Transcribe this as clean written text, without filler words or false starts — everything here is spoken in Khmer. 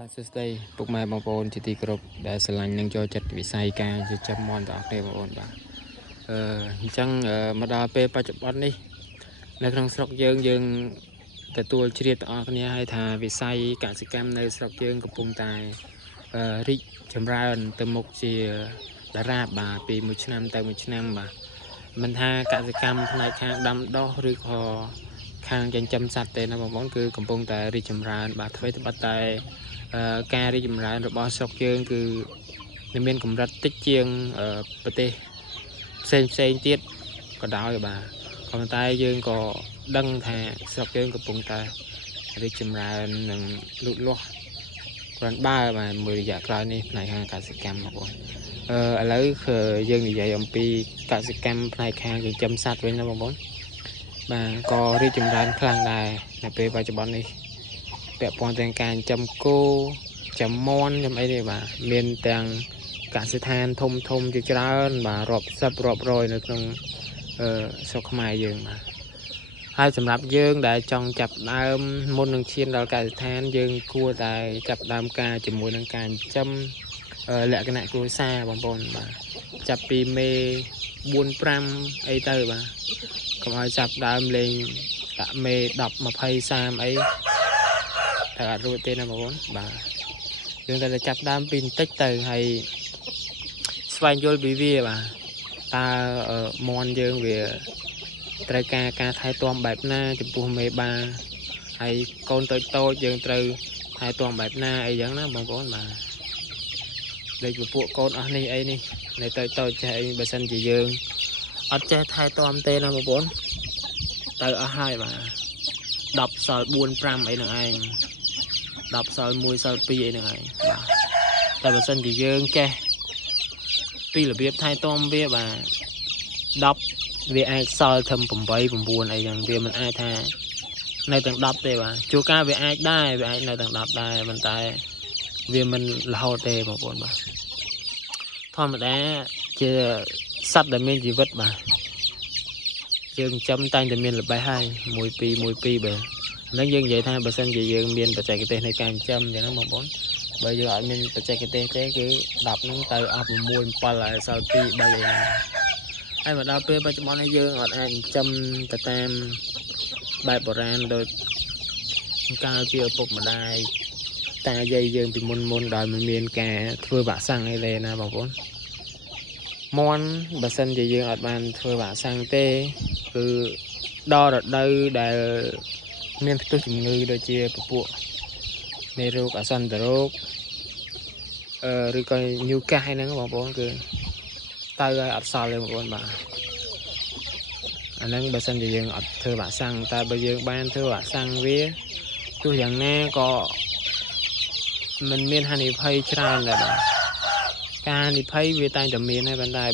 បាទសួស្តីពុកម៉ែបងប្អូនជាទីគោរពដែលស្រឡាញ់និងចូលចិត្តវិស័យការចិញ្ចឹមមាន់ទាំងអស់គ្នាបងប្អូនបាទអញ្ចឹងមកដល់ពេលបច្ចុប្បន្ននេះនៅក្នុងស្រុកយើងទទួលជ្រាបទាំងអស់គ្នាហើយថាវិស័យកសិកម្មនៅស្រុកយើងកំពុងតែរីកចម្រើនទៅមុខជាតារាបបាទពីមួយឆ្នាំទៅមួយឆ្នាំបាទមិនថាកសិកម្មផ្នែកខាងដាំដុះឬក៏ខាងចិញ្ចឹមសត្វទេណាបងប្អូនគឺកំពុងតែរីកចម្រើនបាទអ្វីត្បិតតែការរីកចម្រើនរបស់ស្រុកយើងគឺមានកម្រិតតិចជាងប្រទេសផ្សេងទៀតក៏ដោយបាទក៏ប៉ុន្តែយើងក៏ដឹងថាស្រុកយើងកំពុងតែរីកចម្រើននិងលូតលាស់គ្រាន់បើបាទមួយរយៈក្រោយនេះផ្នែកខាងកសិកម្មបងប្អូនឥឡូវគឺយើងនិយាយអំពីកសិកម្មផ្នែកខាងចិញ្ចឹមសត្វវិញណាបងប្អូនបាទក៏រីកចម្រើនខ្លាំងដែរនៅពេលបច្ចុប្បន្ននេះពាក់ព័ន្ធទាំងការចិញ្ចឹមគោចាំមាន់ចាំអីទេបាទមានទាំងកសិដ្ឋានធំជាច្រើនបាទរាប់សិបរាប់រយនៅក្នុងស្រុកខ្មែរយើងបាទហើយសម្រាប់យើងដែលចង់ចាប់ដើមមុននឹងឈានដល់កសិដ្ឋានយើងគួរតែចាប់ដើមការជាមួយនឹងការចិញ្ចឹមលក្ខណៈគ្រួសារបងប្អូនបាទចាប់ពីមេ4 5អីទៅបាទកុំឲ្យចាប់ដើមលេងដាក់មេ10 20 30អីតែអត់រួចទេណាបងប្អូនបាទយើងតែចាប់ដើមពីបន្តិចទៅហើយស្វែងយល់ពីវាបាទតើមាន់យើងវាត្រូវការថែទាំបែបណាចំពោះមេបាហើយកូនតូចយើងត្រូវថែទាំបែបណាអីចឹងណាបងប្អូនបាទដូចពពួកកូនអស់នេះអីនេះនៅតូចចេះអីបើសិនជាយើងអត់ចេះថែទាំទេណាបងប្អូនទៅអស់ហើយបាទ10សល់4 5អីហ្នឹងឯង10សល់1សល់2អីហ្នឹងឯងបាទតែបើសិនជាយើងចេះពីរបៀបថែទាំវាបាទ10វាអាចសល់ត្រឹម8 9អីហ្នឹងវាមិនអាចថានៅទាំង10ទេបាទជួនកាលវាអាចដែរវាអាចនៅទាំង10ដែរប៉ុន្តែវាមិនរហូតទេបងប្អូនបាទធម្មតាជាសត្វដែលមានជីវិតបាទយើងចិញ្ចឹមតែងតែមានល្បេះហើយ1 2បើហ្នឹងយើងនិយាយថាបើសិនជាយើងមានបច្ចេកទេសនៃការចិញ្ចឹមចឹងណាបងប្អូនបើយើងអត់មានបច្ចេកទេសទេគឺ10ហ្នឹងទៅអស់6 7ហើយសល់2 3អីហ្នឹងហើយមកដល់ពេលបច្ចុប្បន្ននេះយើងអត់អាចចិញ្ចឹមទៅតាមបែបបុរាណដូចកាលពីឪពុកម្ដាយតាយាយយើងពីមុនដោយមិនមានការធ្វើវ៉ាក់សាំងអីទេណាបងប្អូនមាន់បើសិនជាយើងអត់បានធ្វើវ៉ាក់សាំងទេគឺដល់រដូវដែលមានផ្ទុះជំងឺដូចជាពពួកមេរោគអាសន្នរោគឬក៏ញូកាសហ្នឹងបងប្អូនគឺទៅឲ្យអត់សល់ទេបងប្អូនបាទអាហ្នឹងបើសិនជាយើងអត់ធ្វើវ៉ាក់សាំងតែបើយើងបានធ្វើវ៉ាក់សាំងវាទោះយ៉ាងណាក៏មិនមានហានិភ័យច្រើនដែរបាទការហានិភ័យវាតែងតែមានហើយប៉ុន្តែ